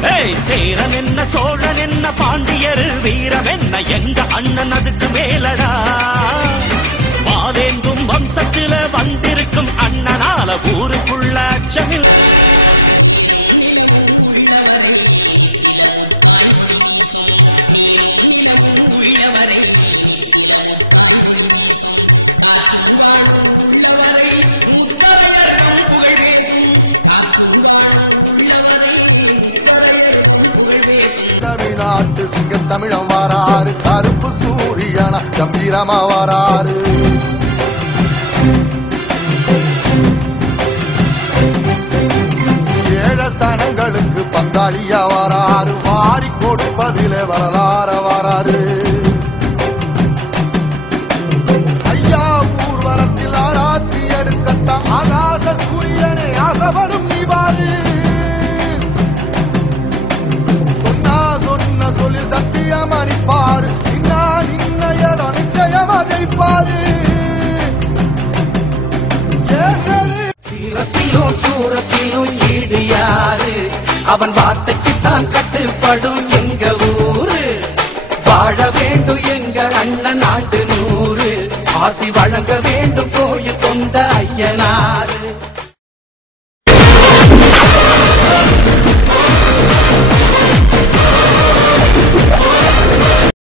சேரன் என்ன சோழன் என்ன பாண்டியர் வீரம் என்ன எங்க அண்ணன் அதுக்கு மேலடா வாவேந்தும் வம்சத்தில வந்திருக்கும் அண்ணனால ஊருக்குள்ள அச்சமில் தமிழ்நாட்டு சிங்கம் தமிழம் வாராரு கருப்பு சூரியனா கம்பீரமா வாராரு ஏழ சனங்களுக்கு பங்காளியா வாராரு வாரி கொடுப்பதிலே வரலாற வாராரு ஐயா ஊர்வலத்தில் ஆராத்தி எடுக்கத்தான் ஆகாச சூரியனை ஆசைப்படும் நீவாரு சொல்லில் சத்தியம் அளிப்பாரு நின்னையடம் நிச்சயம் அதைப்பாரு சீரத்திலும் சூரத்திலும் ஈடு யாரு அவன் வார்த்தைக்குத்தான் கட்டுப்படும் எங்க ஊரு வாழ வேண்டும் எங்க அண்ணன் ஆண்டு 100 ஆசி வழங்க வேண்டும் கோயில் கொண்ட ஐயனா